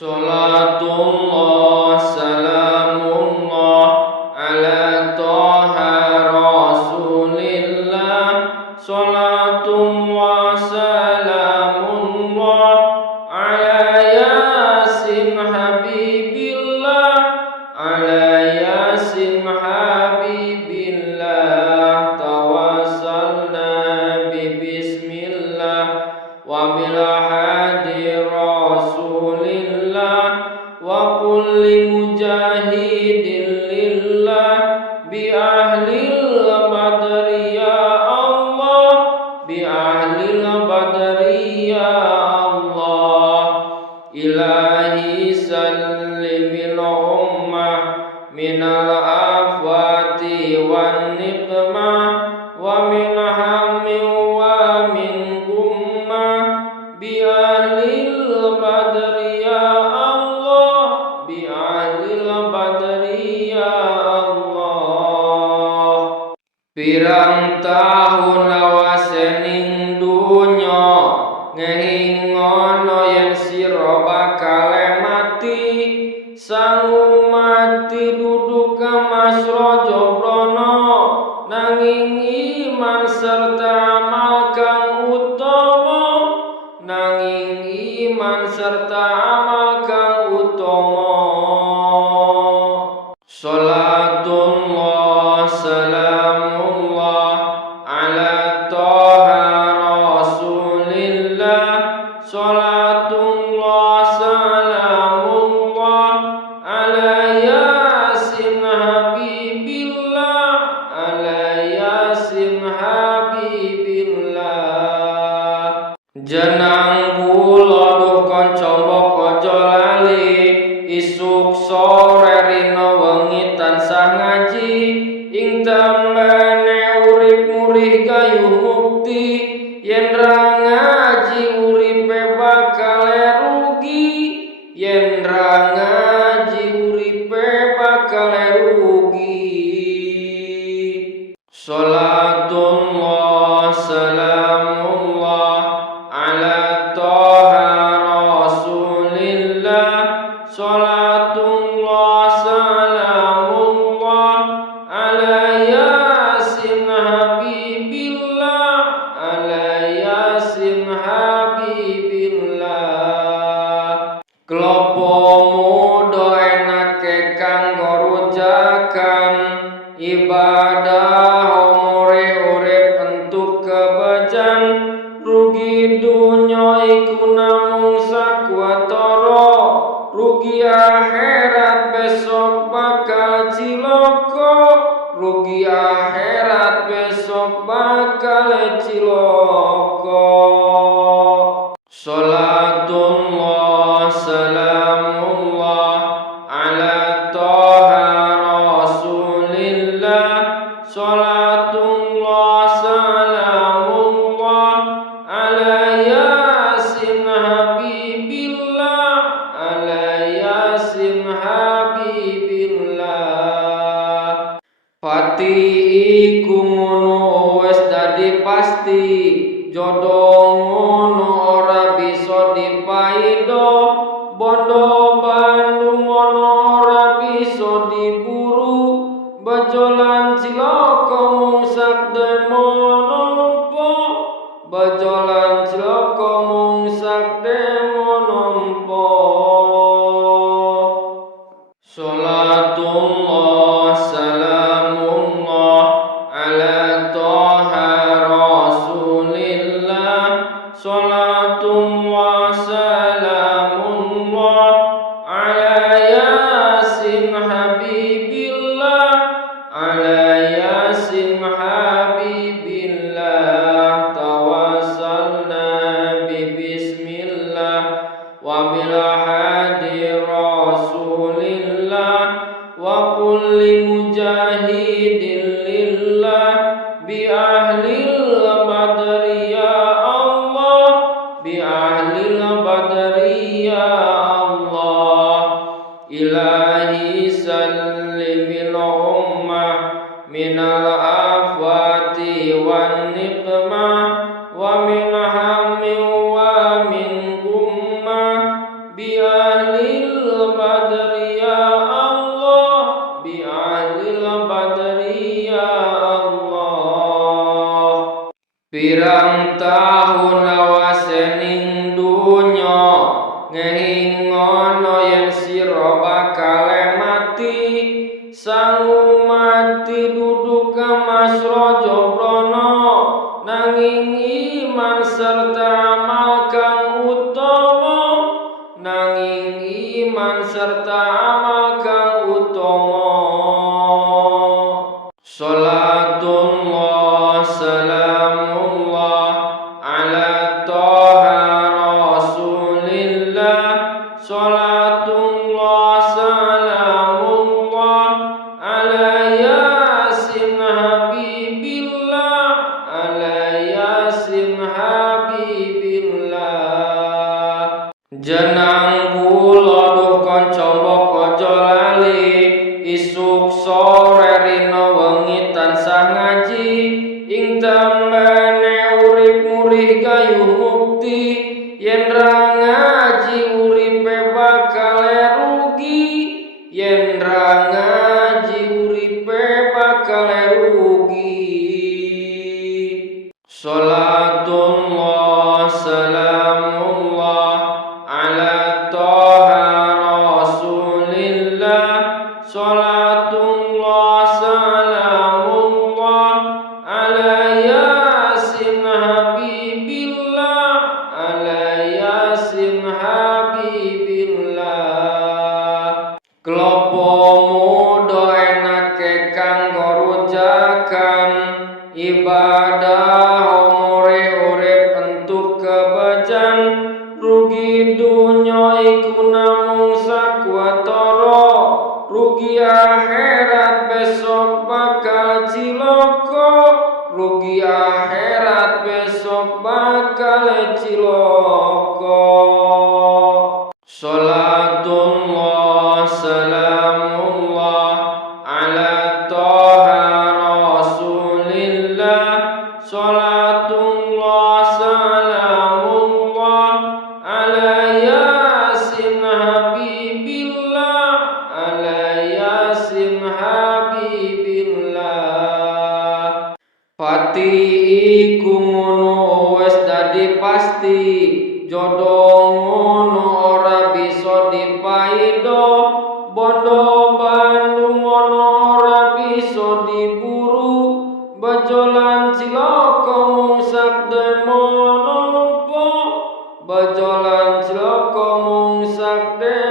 Salatullah salamullah ala toha rasulillah. Salatullah salamullah ala yasin habibillah. Ala yasin habibillah. Tawassalna bismillah wa bil hadi rasulillah wa kulli mujahidin lillah bi ahlil badri ya Allah. Bi ahlil badri ya Allah. Ilahi sallimil ummah minal afwati wan niqmah wa min hammin wa min gummah. Bi ahlil badri ya Allah. Bi ahlil badri ya Allah. Pirang tahun lawasening dunya ngehingono yen sira bakal mati. Sangu mati duduk kemas raja brana, nanging iman serta amal kang utama. Nanging iman serta amal kang utama. Salatullah salamullah ala toha rasulillah. Salatullah salamullah ala yasin habibillah. Ala yasin habibillah. Jenang kula duh kanca mbok aja lali. Isuk sore rina wengi tansah ngaji. Ing tembane urip murih gayuh mukti. Yen ra ngaji uripe bakal rugi. Yen ra ngaji uripe bakal rugi. Salatullah salamullah ala toha rasulillah. Salatullah salamullah ala yasin habibillah. Ala yasin habibillah. Klopo muda enake kanggo rujakan ibadah umure urip entuk kebejan. Rugi dunya iku namung sakwatara. Rugi akhirat besok bakal cilaka. Rugi akhirat besok bakal cilaka. Salatullah salamullah ala toha rasulillah. Salatullah salamullah ala yasin habibillah. Ala yasin habibillah. Pati iku ngono wis dadi pasti. Jodoh ngono ora bisa dipaido. Bondo Bandung ngono ora bisa diburu. Bejolan cilaka mung sakdemo nampa. Bejolan cilaka mung sakdemo nampa. Salatullah salamullah ala toha rasulillah. Salatullah salamullah ala yasin habibillah. Ala yasin habibillah. Tawassalna bismillah wa bil hadi rasulillah wa kulli mujahidin lillah bi ahlil badri ya Allah. Bi ahlil badri ya Allah. Ilahi sallimil ummah minal afwati wan niqmah wa min hammin wa min gummah. Bi ahli iman serta amal kang utama. Salatullah salamullah ala toha rasulillah. Salatullah salamullah ala yasin habibillah. Ala yasin habibillah. Jenang kula duka combok aja lali, isuk sore rina wengi tansah ngaji, ing tembane urip murih gayuh mukti, yen ra ngaji uripe bakal rugi, yen ra ngaji uripe bakal rugi. Salatullah salamullah ala toha rasulillah. Salatullah salamullah ala yasin habibillah. Ala yasin habibillah. Klopo muda enake kanggo rujakan, ibadah umure urip entuk kebejan, rugi dunya iku namung sakwatara, rugi akhirat besok bakal cilaka, rugi akhirat besok bakal cilaka. Salatullah salamullah ala toha rasulillah. Salatullah salamullah ala yasin habibillah. Ala yasin habibillah. Pati iku ngono wis dadi pasti, jodoh ngono ora bisa dipaido, bondo Bandung ngono ora bisa diburu, bejolan cilaka mung sakde monompo, bejolan cilaka mung sakde